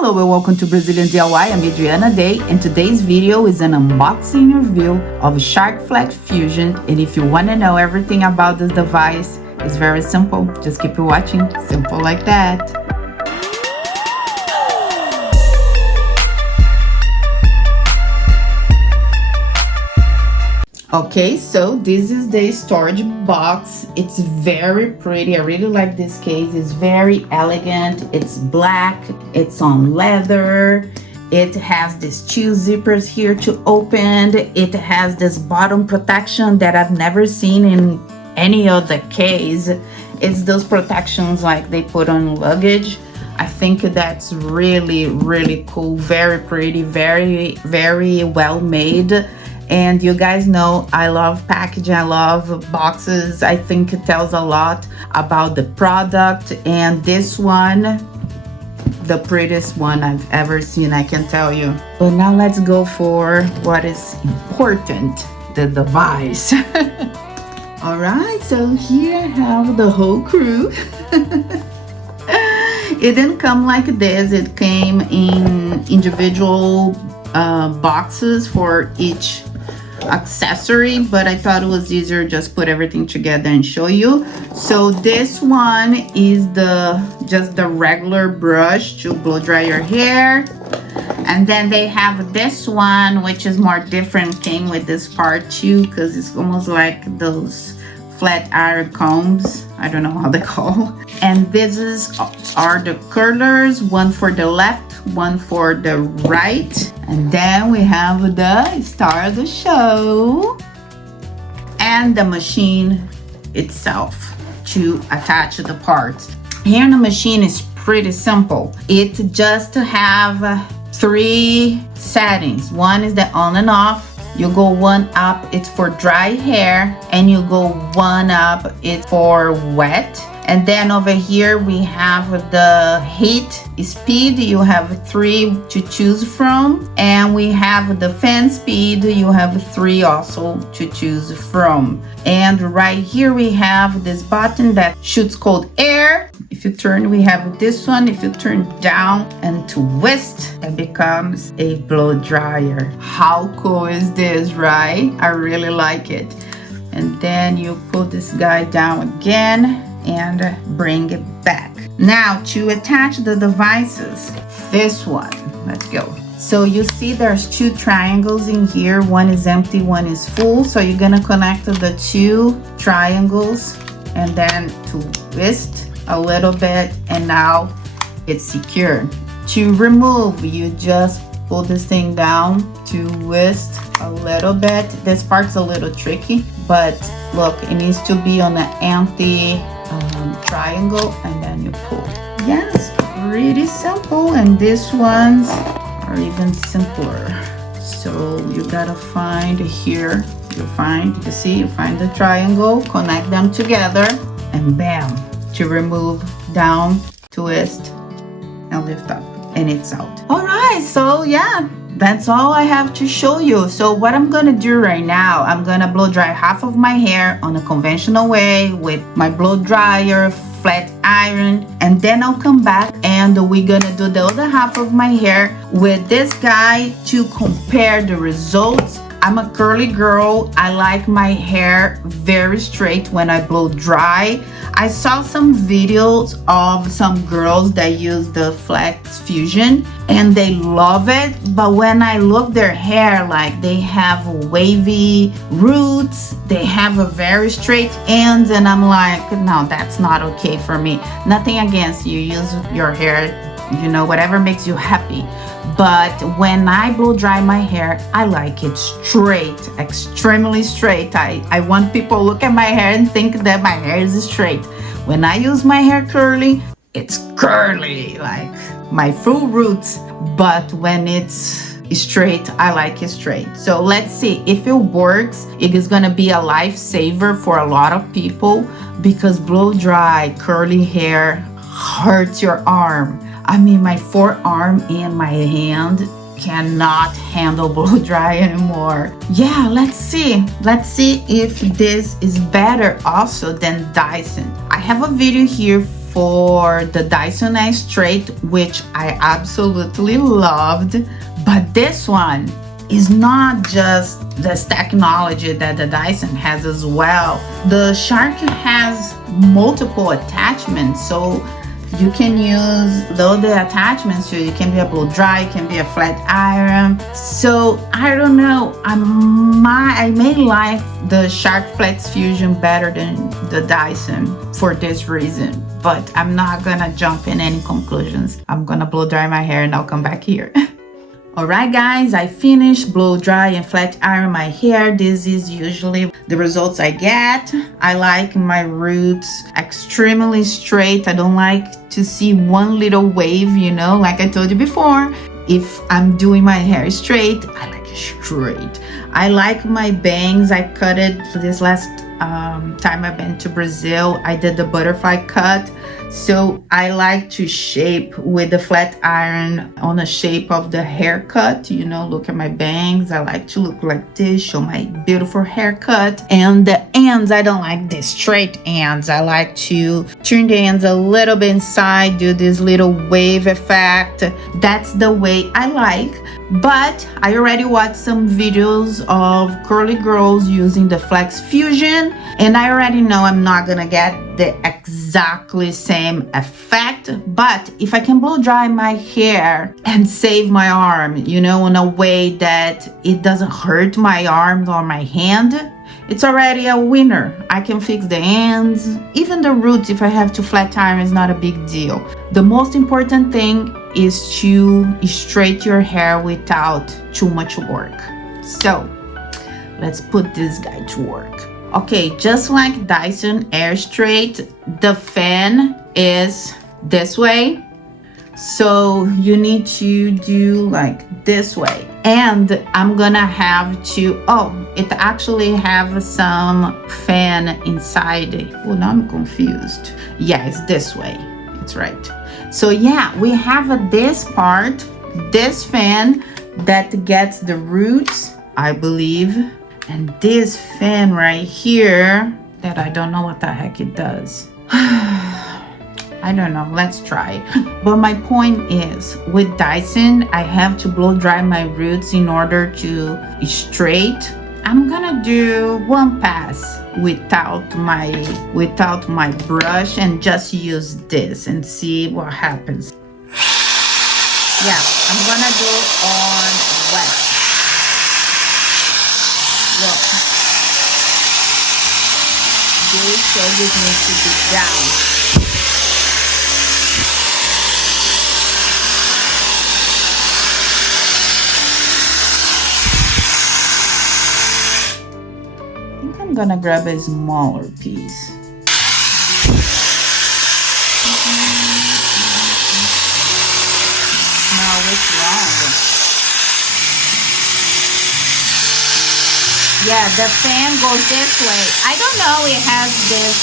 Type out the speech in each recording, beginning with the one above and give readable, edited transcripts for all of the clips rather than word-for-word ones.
Hello and welcome to Brazilian DIY. I'm ADRIANADAY, and today's video is an unboxing review of Shark Flexfusion. And if you want to know everything about this device, it's very simple. Just keep watching. Simple like that. Okay, so this is the storage box. It's very pretty. I really like this case. It's very elegant. It's black. It's on leather. It has these two zippers here to open. It has this bottom protection that I've never seen in any other case. It's those protections like they put on luggage. I think that's really cool. Very pretty. Very well made. And you guys know I love packaging, I love boxes. I think it tells a lot about the product. And this one, the prettiest one I've ever seen, I can tell you. But now let's go for what is important, the device. All right, so here I have the whole crew. It didn't come like this. It came in individual boxes for each accessory, but I thought it was easier just put everything together and show you. So this one is just the regular brush to blow dry your hair, and then they have this one which is more different. Came with this part too because it's almost like those flat iron combs, I don't know how they call. And this are the curlers, one for the left, one for the right. And then we have the star of the show and the machine itself to attach the parts. Here in the machine is pretty simple. It just have 3 settings. One is the on and off. You go one up, it's for dry hair, and you go one up, it's for wet. And then over here we have the heat speed. You have 3 to choose from, and we have the fan speed. You have 3 also to choose from. And right here we have this button that shoots cold air. If you turn, we have this one. If you turn down and twist, it becomes a blow dryer. How cool is this, right? I really like it. And then you put this guy down again and bring it back. Now to attach the devices, this one, let's go. So you see there's 2 triangles in here. One is empty, one is full. So you're gonna connect the 2 triangles and then twist a little bit, and now it's secure. To remove, you just pull this thing down, twist a little bit. This part's a little tricky, but look, it needs to be on an empty triangle, and then you pull. Yes, pretty simple. And these ones are even simpler. So you gotta find here, you find the triangle, connect them together, and bam, to remove, down, twist, and lift up, and it's out. All right, so yeah, that's all I have to show you. So what I'm gonna do right now, I'm gonna blow dry half of my hair on a conventional way with my blow dryer, flat iron, and then I'll come back and we're gonna do the other half of my hair with this guy to compare the results. I'm a curly girl. I like my hair very straight when I blow dry. I saw some videos of some girls that use the Flexfusion and they love it, but when I look their hair, like they have wavy roots, they have a very straight ends, and I'm like, no, that's not okay for me. Nothing against you, use your hair, you know, whatever makes you happy. But when I blow dry my hair, I like it straight, extremely straight. I want people to look at my hair and think that my hair is straight. When I use my hair curly, it's curly, like my full roots. But when it's straight, I like it straight. So let's see if it works. It is gonna be a lifesaver for a lot of people, because blow dry curly hair hurts your arm. I mean, my forearm and my hand cannot handle blow dry anymore. Yeah, let's see if this is better also than Dyson. I have a video here for the Dyson Air Straight, which I absolutely loved. But this one is not just this technology that the Dyson has as well. The Shark has multiple attachments, so you can use all the attachments. So it can be a blow dry, it can be a flat iron. So I don't know, I may like the Shark Flexfusion better than the Dyson for this reason, but I'm not gonna jump in any conclusions. I'm gonna blow dry my hair and I'll come back here. Alright guys, I finished blow dry and flat iron my hair. This is usually the results I get. I like my roots extremely straight. I don't like to see one little wave, you know, like I told you before. If I'm doing my hair straight, I like it straight. I like my bangs. I cut it for this last time I've been to Brazil. I did the butterfly cut. So I like to shape with the flat iron on the shape of the haircut. You know, look at my bangs. I like to look like this, show my beautiful haircut. And the ends, I don't like the straight ends. I like to turn the ends a little bit inside, do this little wave effect. That's the way I like. But I already watched some videos of curly girls using the Flexfusion, and I already know I'm not gonna get the exactly same effect. But if I can blow dry my hair and save my arm, you know, in a way that it doesn't hurt my arm or my hand, it's already a winner. I can fix the ends, even the roots. If I have to flat iron, is not a big deal. The most important thing is to straighten your hair without too much work. So let's put this guy to work. Okay, just like Dyson Air Straight, the fan is this way. So you need to do like this way. And I'm gonna have to, it actually have some fan inside it. Oh, now I'm confused. Yeah, it's this way. It's right. So yeah, we have this part, this fan that gets the roots, I believe. And this fan right here that I don't know what the heck it does. I don't know, let's try. But my point is, with Dyson, I have to blow dry my roots in order to straight. I'm gonna do one pass without my brush and just use this and see what happens. Yeah, I'm gonna do on wet. Look, this edges needs to be down. I'm gonna grab a smaller piece. No, it's wrong. Yeah, the fan goes this way. I don't know, it has this.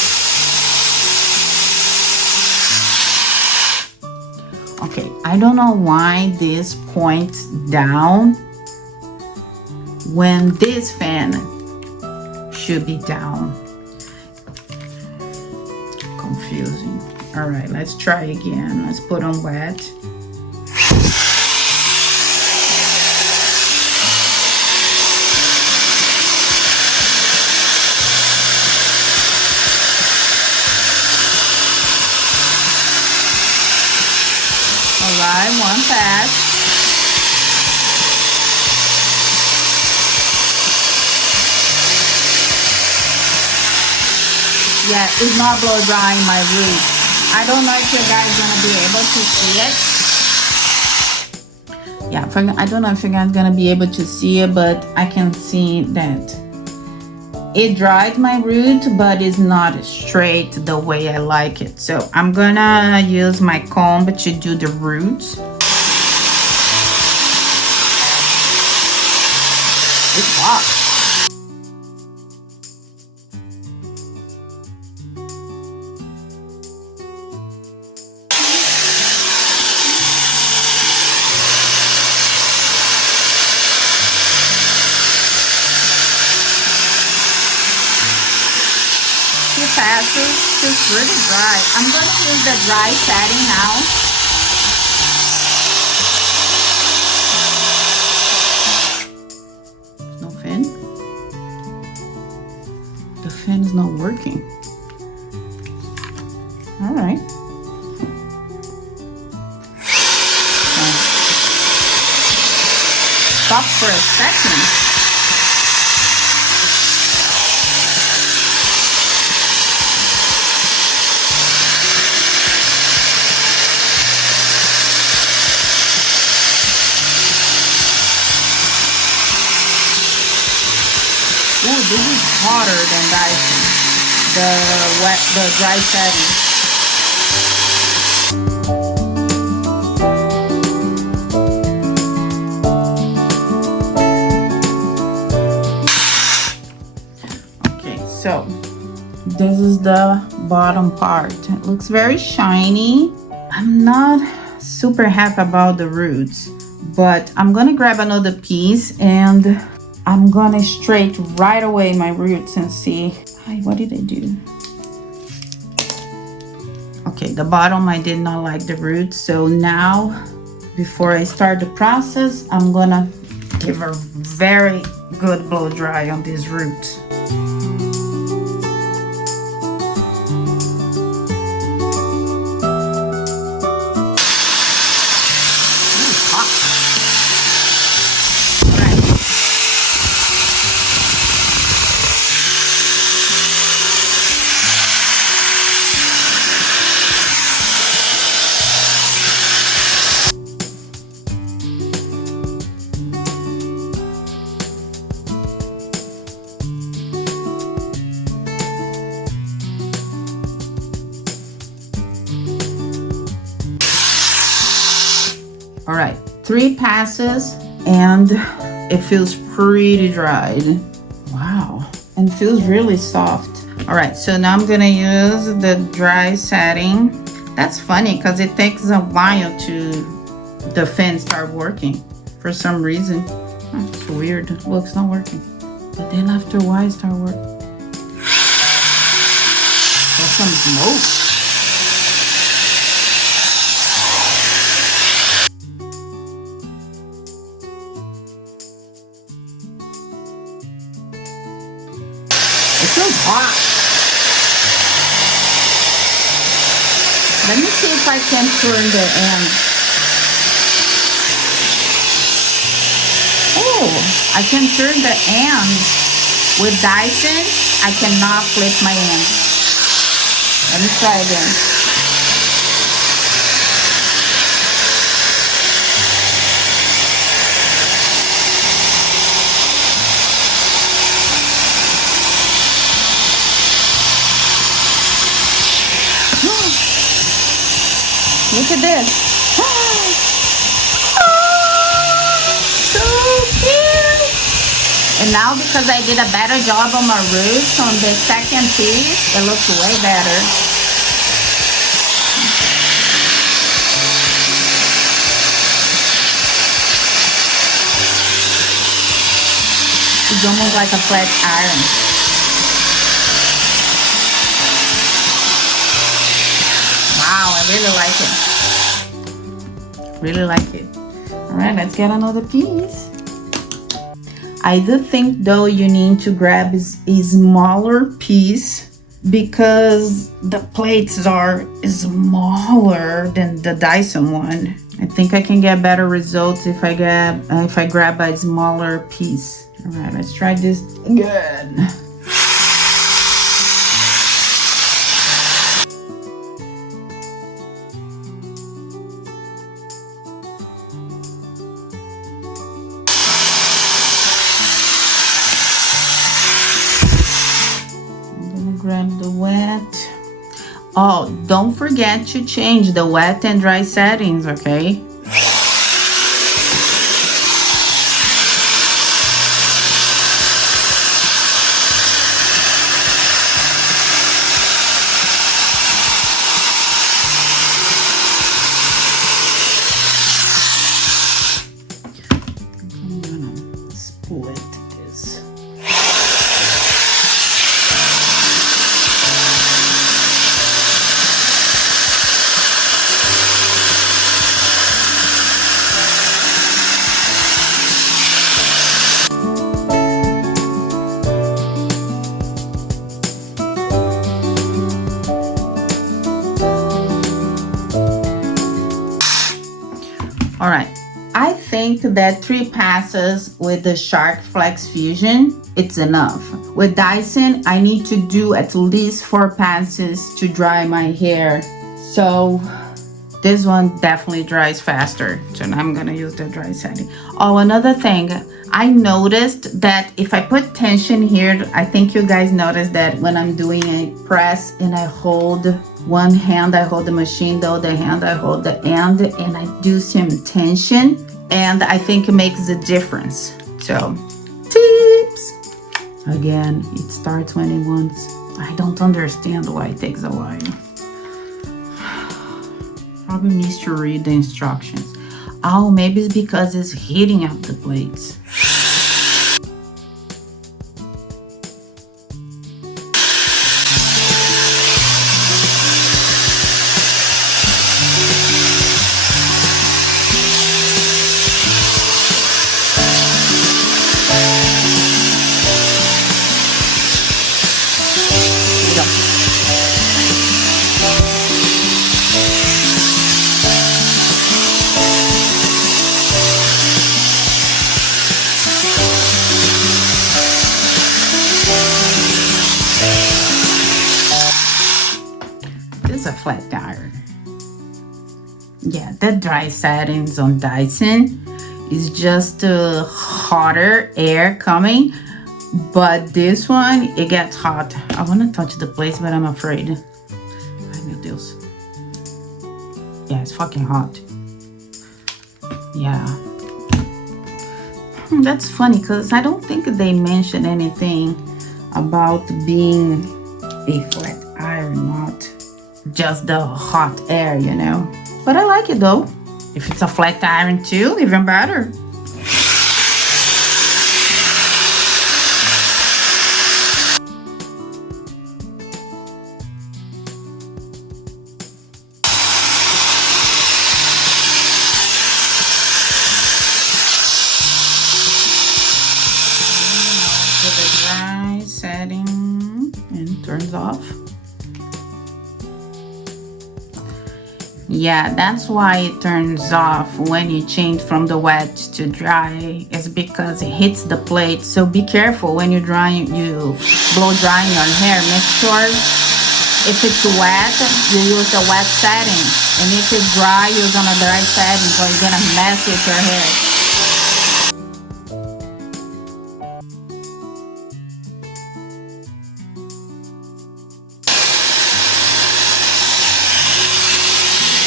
Okay, I don't know why this points down when this fan should be down. Confusing. All right, let's try again. Let's put on wet. All right, one pass. Yeah, it's not blow drying my roots. I don't know if you guys gonna be able to see it. Yeah, I don't know if you guys gonna be able to see it, but I can see that it dried my root, but it's not straight the way I like it. So I'm gonna use my comb to do the roots. It's hot. passes, feels really dry. I'm gonna use the dry setting now. There's no fan. The fan is not working. All right. Stop for a second. Ooh, this is hotter than Dyson. The dry setting. So this is the bottom part. It looks very shiny. I'm not super happy about the roots, but I'm gonna grab another piece and I'm gonna straight right away my roots and see. Hi, what did I do? Okay, the bottom, I did not like the roots. So now, before I start the process, I'm gonna give a very good blow dry on these roots. All right, 3 passes and it feels pretty dried. Wow, and feels really soft. All right, so now I'm gonna use the dry setting. That's funny because it takes a while to the fan start working for some reason. It's weird. Look, it's not working. But then after a while, it start working. There's some smoke. It's so hot. Let me see if I can turn the end. Oh, I can turn the end. With Dyson, I cannot flip my end. Let me try again. Look at this. Oh, so cute. And now because I did a better job on my roots on the second piece, it looks way better. It's almost like a flat iron. Wow, I really like it. Really like it. All right, let's get another piece. I do think though you need to grab a smaller piece because the plates are smaller than the Dyson one. I think I can get better results if I grab a smaller piece. All right, let's try this again. Grab the wet. Oh, don't forget to change the wet and dry settings, okay? I'm gonna split this. All right. I think that 3 passes with the Shark Flexfusion, it's enough. With Dyson, I need to do at least 4 passes to dry my hair. So this one definitely dries faster. So now I'm gonna use the dry setting. Oh, another thing, I noticed that if I put tension here, I think you guys noticed that when I'm doing a press and I hold one hand, I hold the machine, the other hand, I hold the end, and I do some tension, and I think it makes a difference. So, tips! Again, it starts when it wants. I don't understand why it takes a while. Probably needs to read the instructions. Oh, maybe it's because it's heating up the plates. A flat iron. Yeah, the dry settings on Dyson is just hotter air coming, but this one, it gets hot. I want to touch the place, but I'm afraid. Ay, meu Deus. Yeah, it's fucking hot. Yeah. That's funny because I don't think they mentioned anything about being a flat iron, not just the hot air, you know. But I like it though. If it's a flat iron too, even better. To the dry setting and turns off. Yeah, that's why it turns off when you change from the wet to dry. It's because it hits the plate. So be careful when you blow drying your hair. Make sure if it's wet, you use the wet setting. And if it's dry, use on a dry setting, so you're gonna mess with your hair.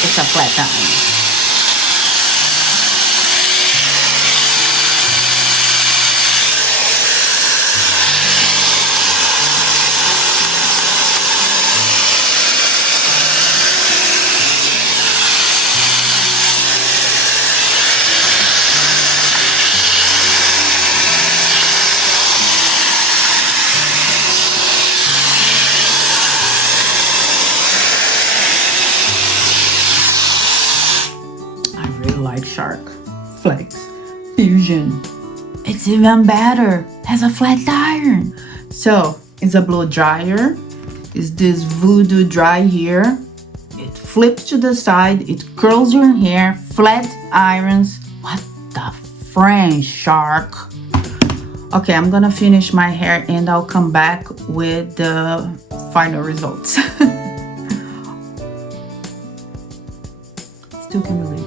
It's a flat iron. Like Shark Flexfusion. It's even better as a flat iron. So it's a blow dryer. It's this voodoo dry here. It flips to the side. It curls your hair. Flat irons. What the French, Shark? Okay, I'm gonna finish my hair and I'll come back with the final results. Still can't believe.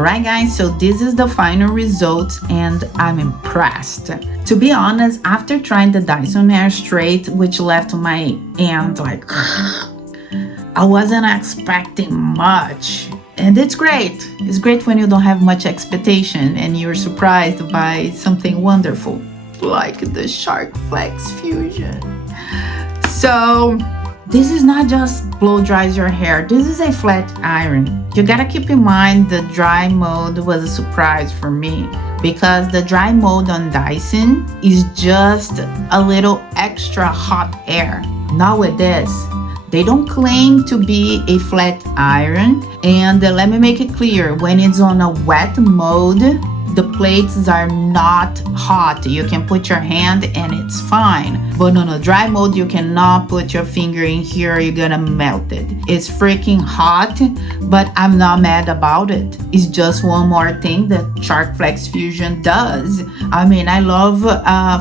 Alright guys, so this is the final result and I'm impressed. To be honest, after trying the Dyson Air Straight, which left my hand like I wasn't expecting much. And it's great. It's great when you don't have much expectation and you're surprised by something wonderful, like the Shark Flexfusion. So this is not just blow dries your hair. This is a flat iron. You gotta keep in mind the dry mode was a surprise for me, because the dry mode on Dyson is just a little extra hot air. Not with this. They don't claim to be a flat iron, and let me make it clear, when it's on a wet mode, the plates are not hot. You can put your hand and it's fine. But on a dry mode, you cannot put your finger in here, you're gonna melt it. It's freaking hot, but I'm not mad about it. It's just one more thing that Shark Flexfusion does. I mean, I love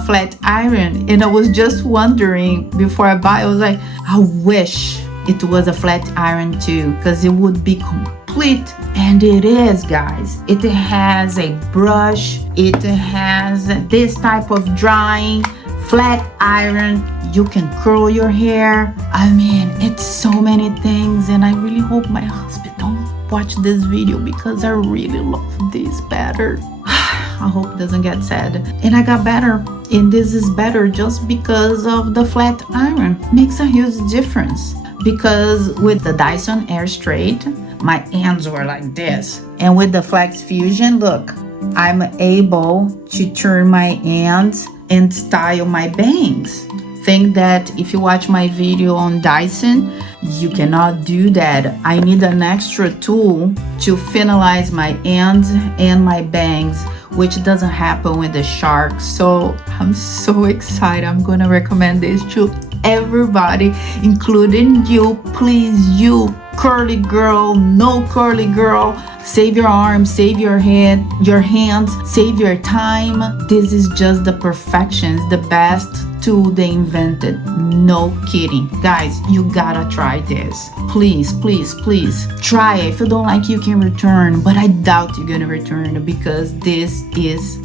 flat iron, and I was just wondering before I buy, I was like, I wish it was a flat iron too, because it would be complete. And it is, guys. It has a brush, it has this type of drying, flat iron, you can curl your hair. I mean, it's so many things, and I really hope my husband don't watch this video because I really love this better. I hope it doesn't get sad. And I got better, and this is better just because of the flat iron. Makes a huge difference, because with the Dyson Air Straight, my hands were like this, and with the Flexfusion, look, I'm able to turn my hands and style my bangs. Think that if you watch my video on Dyson, you cannot do that. I need an extra tool to finalize my hands and my bangs, which doesn't happen with the Shark. So I'm so excited. I'm gonna recommend this to everybody, including you. Please, you curly girl, no curly girl, save your arms, save your head, your hands, save your time. This is just the perfection, the best tool they invented. No kidding. Guys, you gotta try this. Please, please, please try it. If you don't like, you can return, but I doubt you're gonna return, because this is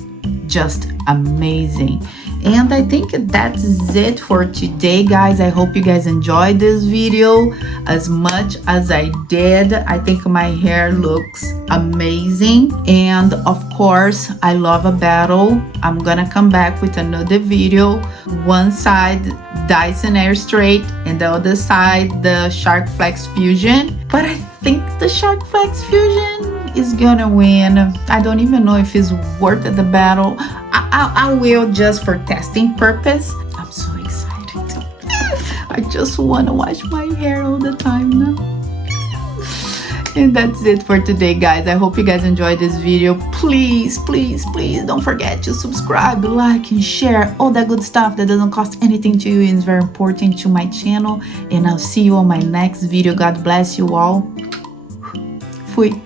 just amazing. And I think that's it for today, guys. I hope you guys enjoyed this video as much as I did. I think my hair looks amazing. And of course, I love a battle. I'm gonna come back with another video. One side Dyson Air Straight and the other side the Shark Flexfusion. But I think the Shark Flexfusion is gonna win. I don't even know if it's worth the battle. I will, just for testing purpose. I'm so excited. I just want to wash my hair all the time now. And that's it for today, guys. I hope you guys enjoyed this video. Please, please, please don't forget to subscribe, like, and share all that good stuff that doesn't cost anything to you and is very important to my channel. And I'll see you on my next video. God bless you all. Fui.